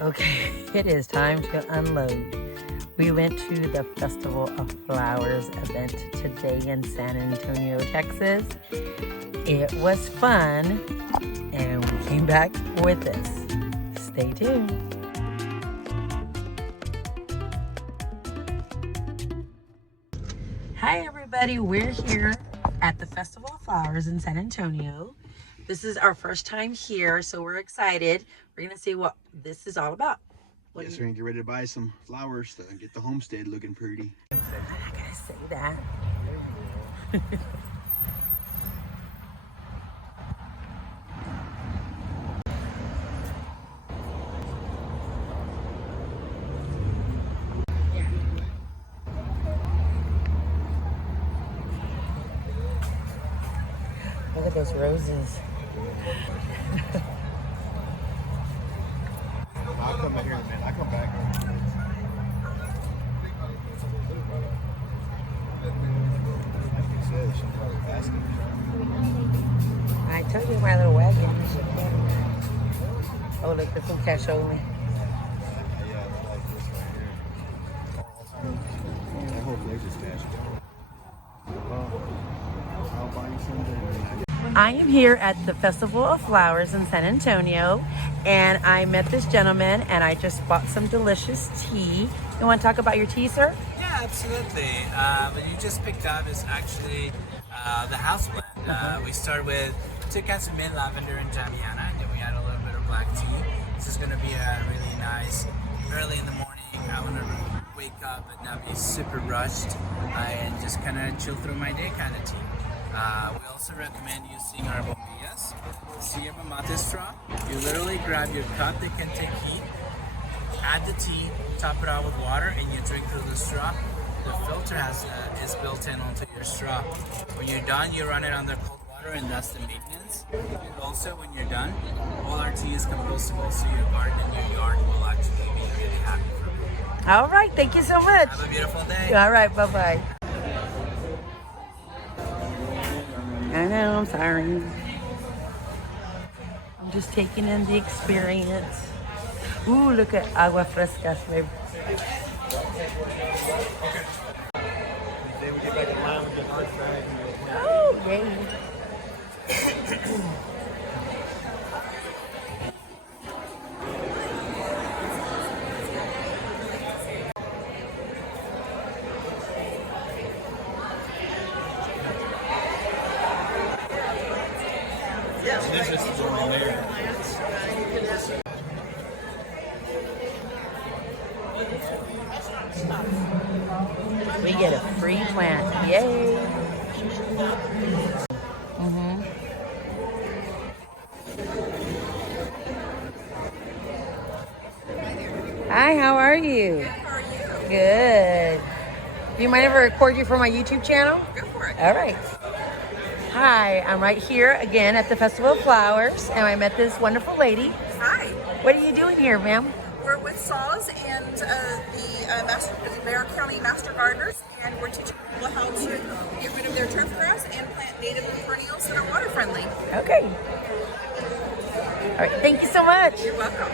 Okay, it is time to unload. We went to the Festival of Flowers event today in San Antonio, Texas. It was fun, and we came back with this. Stay tuned. Hi everybody, we're here at the Festival of Flowers in San Antonio. This is our first time here, so we're excited. We're gonna see what this is all about. Yes, we're gonna get ready to buy some flowers to get the homestead looking pretty. I'm not gonna say that. Look at those roses. I'll come back here in a minute. I'll come back. I told you my little wagon. Oh, look, there's some cash only. I hope there's just cash. I'll buy you something. I am here at the Festival of Flowers in San Antonio, and I met this gentleman, and I just bought some delicious tea. You want to talk about your tea, sir? Yeah, absolutely. What you just picked up is actually the house blend. We start with 2 cans of mint, lavender, and jamiana, and then we add a little bit of black tea. This is going to be a really nice, early in the morning. I want to wake up and not be super rushed and just kind of chill through my day kind of tea. We also recommend using our bombillas. See a mate straw. You literally grab your cup that can take heat, add the tea, top it out with water, and you drink through the straw. The filter is built in onto your straw. When you're done, you run it under cold water, and that's the maintenance. And also, when you're done, all our tea is compostable, so your garden and your yard will actually be really happy from it. All right, thank you so much. Have a beautiful day. All right, bye-bye. I know, I'm sorry. I'm just taking in the experience. Ooh, look at agua fresca. Oh, yay. We get a free plant. Yay. Hi, how are you? How are you? Good. Do you mind if I record you for my YouTube channel? Go for it. All right. Hi, I'm right here again at the Festival of Flowers, and I met this wonderful lady. Hi. What are you doing here, ma'am? We're with Saws and the Bear County Master Gardeners, and we're teaching people how to get rid of their turf grass and plant native perennials that are water friendly. Okay. All right, thank you so much. You're welcome.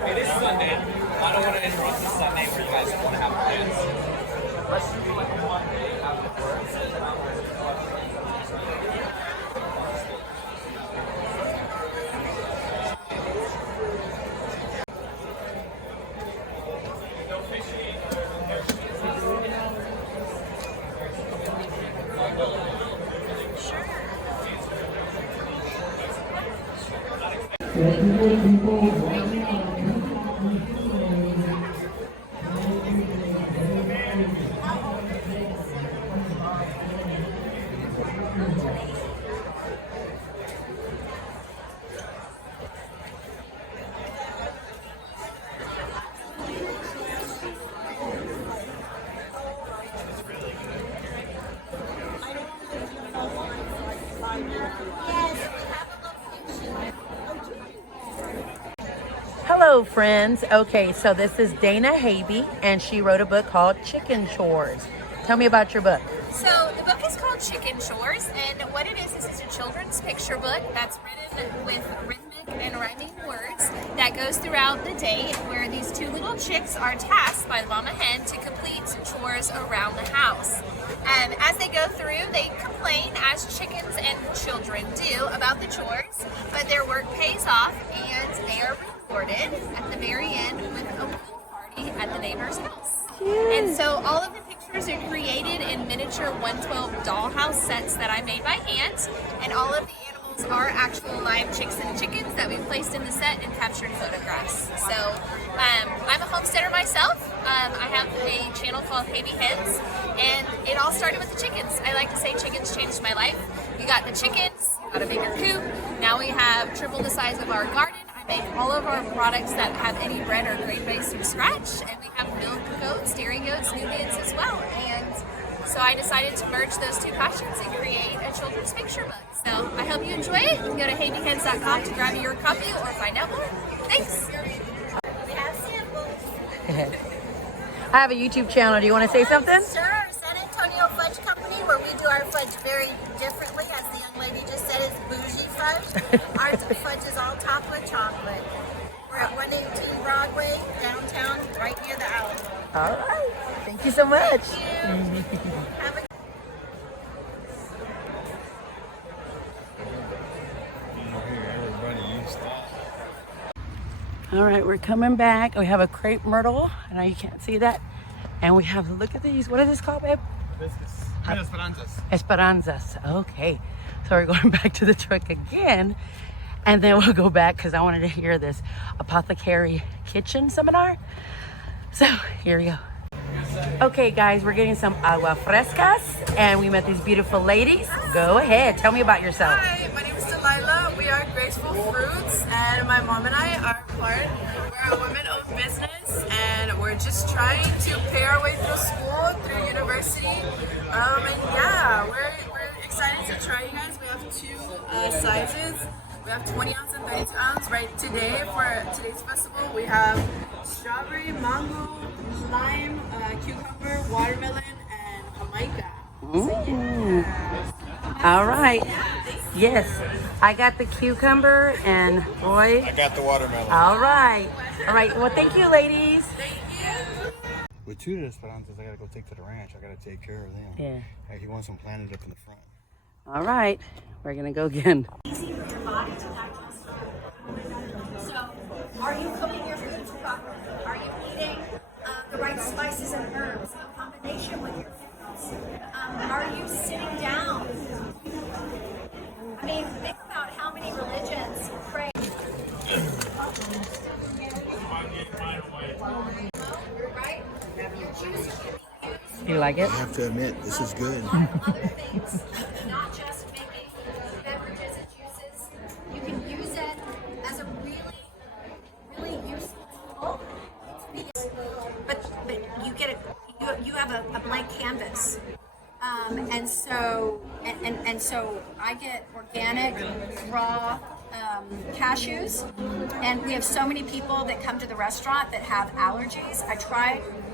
Okay, this Sunday, I don't want to interrupt this Sunday where you guys want to have plans. Let's do like a 1 day afterwards. Hello, friends. Okay, so this is Dana Habe, and she wrote a book called Chicken Chores. Tell me about your book. So the book is called Chicken Chores, and what it is it's a children's picture book that's written with rhythmic and rhyming words that goes throughout the day, where these two little chicks are tasked by the mama hen to complete chores around the house. As they go through, they complain, as chickens and children do, about the chores, but their work pays off, and they are rewarded at the very end with a pool party at the neighbor's house. And so all of the pictures are created in miniature 112 dollhouse sets that I made by hand, and all of the animals are actual live chicks and chickens that we placed in the set and captured photographs. So I'm a homesteader myself. I have a channel called Baby Hens, and it all started with the chickens. I like to say chickens changed my life. We got the chickens, got a bigger coop. Now we have triple the size of our garden. I make all of our products that have any bread or grain base from scratch, and we have milk goats, dairy goats, Nubians as well. And so I decided to merge those two passions and create a children's picture book. So I hope you enjoy it. You can go to habyheads.com to grab your copy or find out more. Thanks. We have samples. I have a YouTube channel. Do you want to say something? Sure, San Antonio Fudge Company, where we do our fudge very differently. As the young lady just said, it's bougie fudge. Our fudge is all topped with chocolate. We're at 118 Broadway, downtown, right near the alley. All right. Thank you so much. Have a All right, we're coming back. We have a crepe myrtle. I know you can't see that. And we have, look at these. What is this called, babe? Esperanzas. Esperanzas. Okay. So we're going back to the truck again. And then we'll go back because I wanted to hear this apothecary kitchen seminar. So here we go. Okay, guys, we're getting some agua frescas. And we met these beautiful ladies. Go ahead. Tell me about yourself. Hi, my name is Delilah. We are Graceful Fruits, and my mom and I are part. We're a women-owned business, and we're just trying to pay our way through school, through university. And yeah, we're excited to try, you guys. We have two sizes. We have 20 ounce and 32 ounce. Right today, for today's festival, we have strawberry, mango, lime, cucumber, watermelon, and jamaica. So, yeah. All right. Yes, I got the cucumber and boy. I got the watermelon. All right. All right. Well, thank you, ladies. With two Esperanzas, I gotta go take to the ranch. I gotta take care of them. Yeah. Hey, he wants them planted up in the front. All right. We're going to go again. easy for your body to digest. So, are you cooking your foods properly? Are you eating the right spices and herbs in combination with your foods? Are you sitting down? I mean, think about how many religions pray. Right? You like it? I have to admit, this is good. Other things, not just making beverages and juices. You can use it as a really useful tool. But you get you have a blank canvas. And so I get organic, raw cashews, and we have so many people that come to the restaurant that have allergies.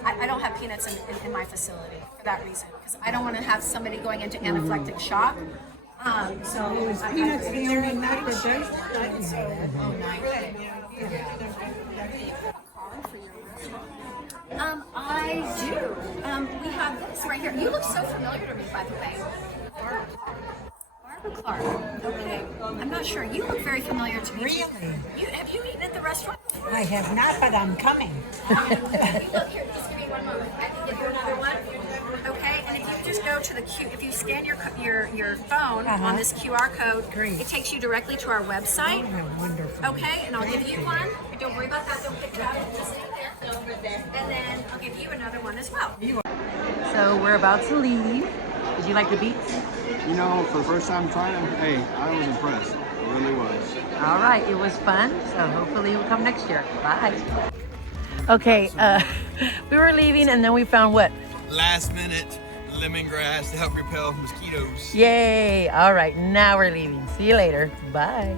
I don't have peanuts in my facility for that reason, because I don't want to have somebody going into anaphylactic shock. Peanuts in there and not the base. I do. We have this right here. You look so familiar to me, by the way. Barbara Clark. Okay. I'm not sure. You look very familiar to me. Really? Have you eaten at the restaurant before? I have not, but I'm coming. You look here. Just give me one moment. I can get you another one. Okay. And if you just go to the if you scan your phone on this QR code, Great. it takes you directly to our website. Oh, wonderful. Okay, and I'll give you one. Don't worry about that. Don't pick it up. Just stay there. And then I'll give you another one as well. So we're about to leave. Did you like the beats? You know, for the first time trying them, hey, I was impressed. It really was. All right. It was fun. So hopefully you'll come next year. Bye. Okay. We were leaving and then we found what? Last minute lemongrass to help repel mosquitoes. Yay. All right. Now we're leaving. See you later. Bye.